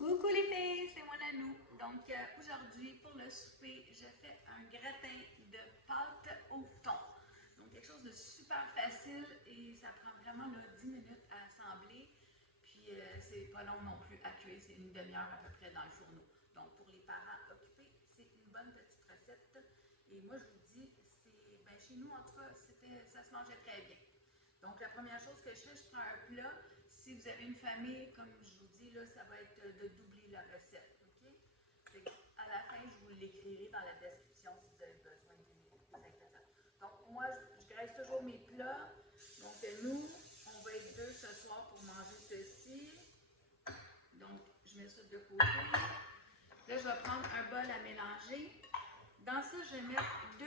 Coucou les filles, c'est moi Nanou. Donc aujourd'hui pour le souper, je fais un gratin de pâte au thon. Donc quelque chose de super facile et ça prend vraiment là, 10 minutes à assembler. Puis c'est pas long non plus à cuire, c'est une demi-heure à peu près dans le fourneau. Donc pour les parents occupés, c'est une bonne petite recette. Et moi je vous dis, ben, chez nous en tout cas, ça se mangeait très bien. Donc, la première chose que je fais, je prends un plat. Si vous avez une famille, comme je vous dis, là, ça va être de doubler la recette. OK? À la fin, je vous l'écrirai dans la description si vous avez besoin des ingrédients. Donc, moi, je graisse toujours mes plats. Donc, nous, on va être deux ce soir pour manger ceci. Donc, je mets ça de côté. Là, je vais prendre un bol à mélanger. Dans ça, je vais mettre 2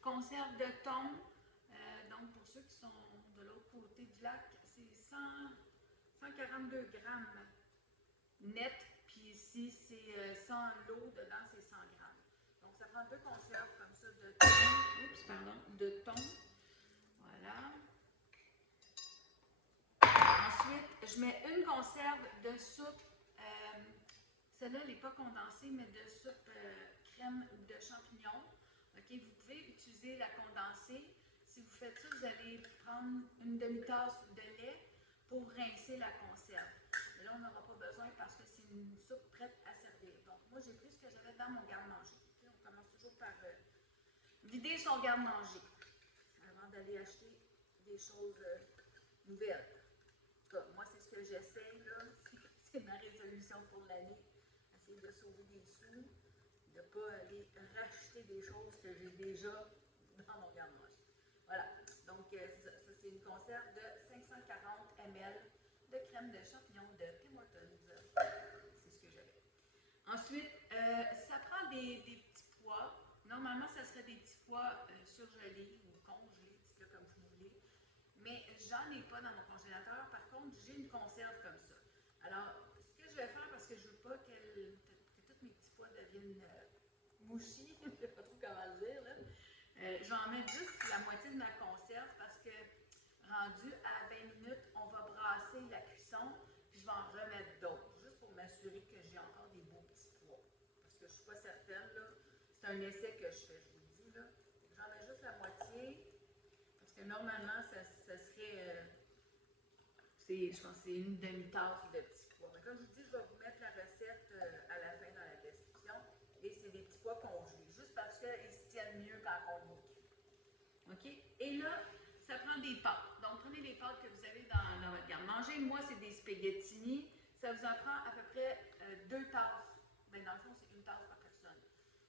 conserves de thon. Donc, pour ceux qui sont de l'autre côté du lac, c'est 142 grammes net. Puis ici, c'est 100 l'eau. Dedans, c'est 100 grammes. Donc, ça prend 2 conserves comme ça de thon. Oups, pardon, de thon. Voilà. Ensuite, je mets une conserve de soupe. Celle-là, elle n'est pas condensée, mais de soupe crème de champignons. Okay, vous pouvez utiliser la condensée. Si vous faites ça, vous allez prendre une demi-tasse de lait pour rincer la conserve. Mais là, on n'aura pas besoin parce que c'est une soupe prête à servir. Donc, moi, j'ai pris ce que j'avais dans mon garde-manger. Okay, on commence toujours par vider son garde-manger avant d'aller acheter des choses nouvelles. En tout cas, moi, c'est ce que j'essaie, là. C'est ma résolution pour l'année. Essayer de sauver des sous, de ne pas aller racheter des choses que j'ai déjà dans mon garde-manger. Voilà. Donc, ça c'est une conserve de 540 ml de crème de champignons de Tim Hortons. C'est ce que j'avais. Ensuite, ça prend des petits pois. Normalement, ça serait des petits pois surgelés ou congelés, dites-le comme vous voulez. Mais j'en ai pas dans mon congélateur. Par contre, j'ai une conserve comme ça. Alors, ce que je vais faire, parce que je ne veux pas que tous mes petits pois deviennent mouchis, je ne sais pas trop comment le dire, là. Je vais en mettre juste la moitié de ma conserve parce que rendu à 20 minutes, on va brasser la cuisson, puis je vais en remettre d'autres, juste pour m'assurer que j'ai encore des beaux petits pois. Parce que je ne suis pas certaine, là. C'est un essai que je fais, je vous le dis, là. J'en mets juste la moitié, parce que normalement, ça serait... je pense que c'est une demi-tasse de petits pois. Mais comme je vous dis, je vais vous mettre la recette à la fin dans la description. Et c'est des petits pois congelés, juste parce qu'ils se tiennent mieux quand on les cuit. OK? Et là, ça prend des pâtes. Donc, prenez les pâtes que vous avez dans votre garde-manger. Moi, c'est des spaghettini. Ça vous en prend à peu près 2 tasses. Bien, dans le fond, c'est une tasse par personne.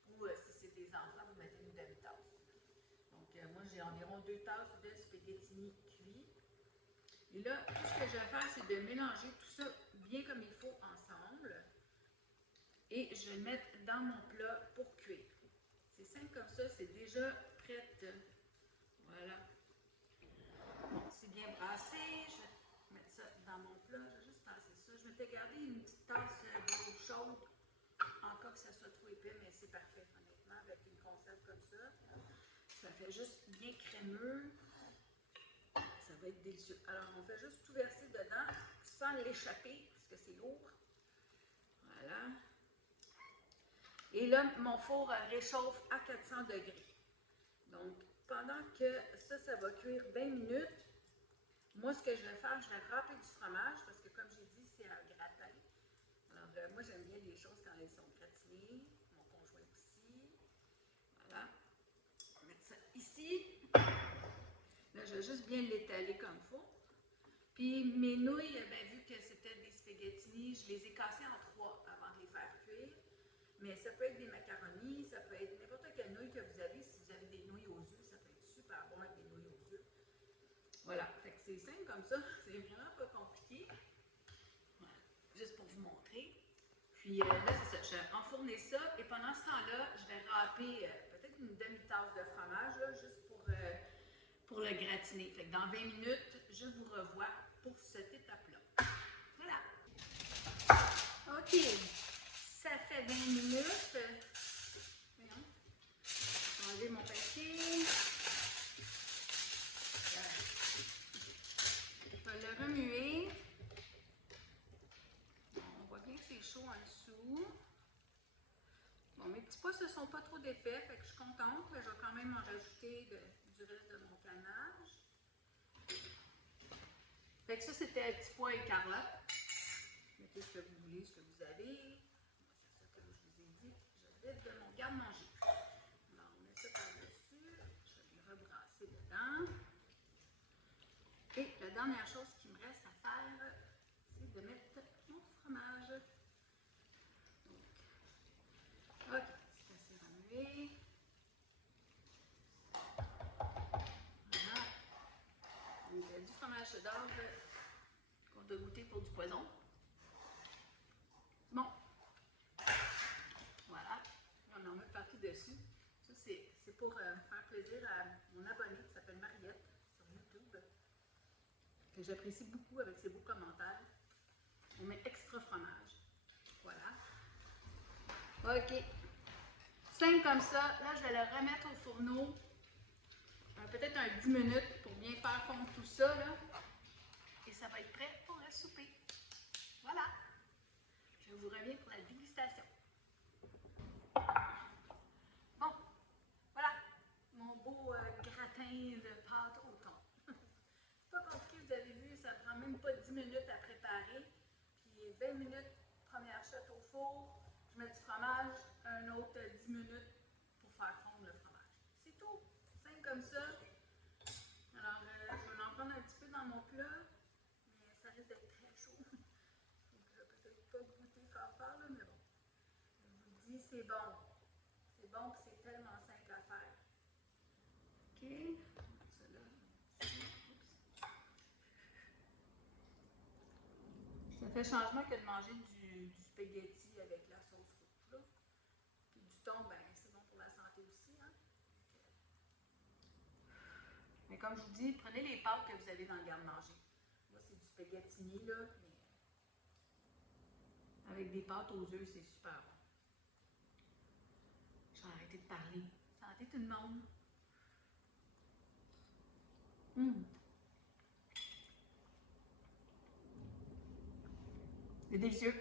Ou si c'est des enfants, vous mettez une demi-tasse. Donc, moi, j'ai environ 2 tasses de spaghettini cuits. Et là, tout ce que je vais faire, c'est de mélanger tout ça bien comme il faut ensemble. Et je vais le mettre dans mon plat pour cuire. C'est simple comme ça, c'est déjà prête. Voilà. Bon, c'est bien brassé. Je vais mettre ça dans mon plat. Je vais juste passer ça. Je m'étais gardé une petite tasse d'eau chaude en cas que ça soit trop épais, mais c'est parfait, honnêtement, avec une conserve comme ça. Ça fait juste bien crémeux. Ça va être délicieux. Alors, on fait juste tout verser dedans sans l'échapper, parce que c'est lourd. Voilà. Et là, mon four réchauffe à 400 degrés. Donc, pendant que ça va cuire 20 minutes, moi, ce que je vais faire, je vais râper du fromage, parce que comme j'ai dit, c'est un gratin. Alors, moi, j'aime bien les choses quand elles sont gratinées. Mon conjoint aussi. Voilà. On va mettre ça ici. Là, je vais juste bien l'étaler comme il faut. Puis mes nouilles, ben, vu que c'était des spaghettini, je les ai cassées en 3 avant de les faire cuire. Mais ça peut être des macaronis, ça peut être n'importe quelle nouille que vous avez. Si vous avez des nouilles aux œufs, ça peut être super bon avec des nouilles aux œufs. Voilà, fait que c'est simple comme ça, c'est vraiment pas compliqué. Voilà, juste pour vous montrer. Puis là, c'est ça, je vais enfourner ça et pendant ce temps-là, je vais râper peut-être une demi-tasse de fromage, là, juste pour le gratiner. Fait que dans 20 minutes, je vous revois pour cette étape-là. Voilà. OK. Ça fait 20 minutes. Voyons. Je vais enlever mon papier. Je vais le remuer. On voit bien que c'est chaud en dessous. Bon, mes petits pois ne sont pas trop défaits, fait que je suis contente. Je vais quand même en rajouter du reste de mon canage. Fait que ça, c'était petits pois et carottes. Mettez ce que vous voulez, ce que vous avez. C'est ça, comme je vous ai dit, je vide de mon garde-manger. Alors, on met ça par-dessus. Je vais les rebrasser dedans. Et la dernière chose qu'il me reste à faire, c'est de mettre mon fromage. Donc, ok, c'est assez remué. Voilà. Donc, du fromage cheddar qu'on doit goûter pour du poison. Bon, voilà, on en met partout dessus. Ça, c'est pour faire plaisir à mon abonné qui s'appelle Mariette sur YouTube, que j'apprécie beaucoup avec ses beaux commentaires. On met extra fromage. Voilà. OK. Simple comme ça. Là, je vais le remettre au fourneau. Peut-être un 10 minutes pour bien faire fondre tout ça. Là. Et ça va être prêt pour le souper. Voilà. Je vous reviens pour la dégustation. Bon, voilà. Mon beau gratin de pâte au thon. C'est pas compliqué, vous avez vu, ça prend même pas 10 minutes à préparer. Puis 20 minutes, première shot au four. Je mets du fromage, un autre 10 minutes pour faire fondre le fromage. C'est tout. Simple comme ça. Alors, je vais en prendre un petit peu dans mon plat, mais ça risque d'être très chaud. Donc, peut-être pas goûter fort fort, là, mais bon. Je vous dis, c'est bon. C'est bon et c'est tellement simple à faire. OK. Ça fait changement que de manger du spaghetti avec la sauce rouge. Là. Puis du thon, ben, c'est bon pour la santé aussi. Hein? Mais comme je vous dis, prenez les pâtes que vous avez dans le garde-manger. Moi, c'est du spaghettini, là, mais avec des pâtes aux œufs, c'est super bon. Je vais arrêter de parler. Santé tout le monde. C'est délicieux.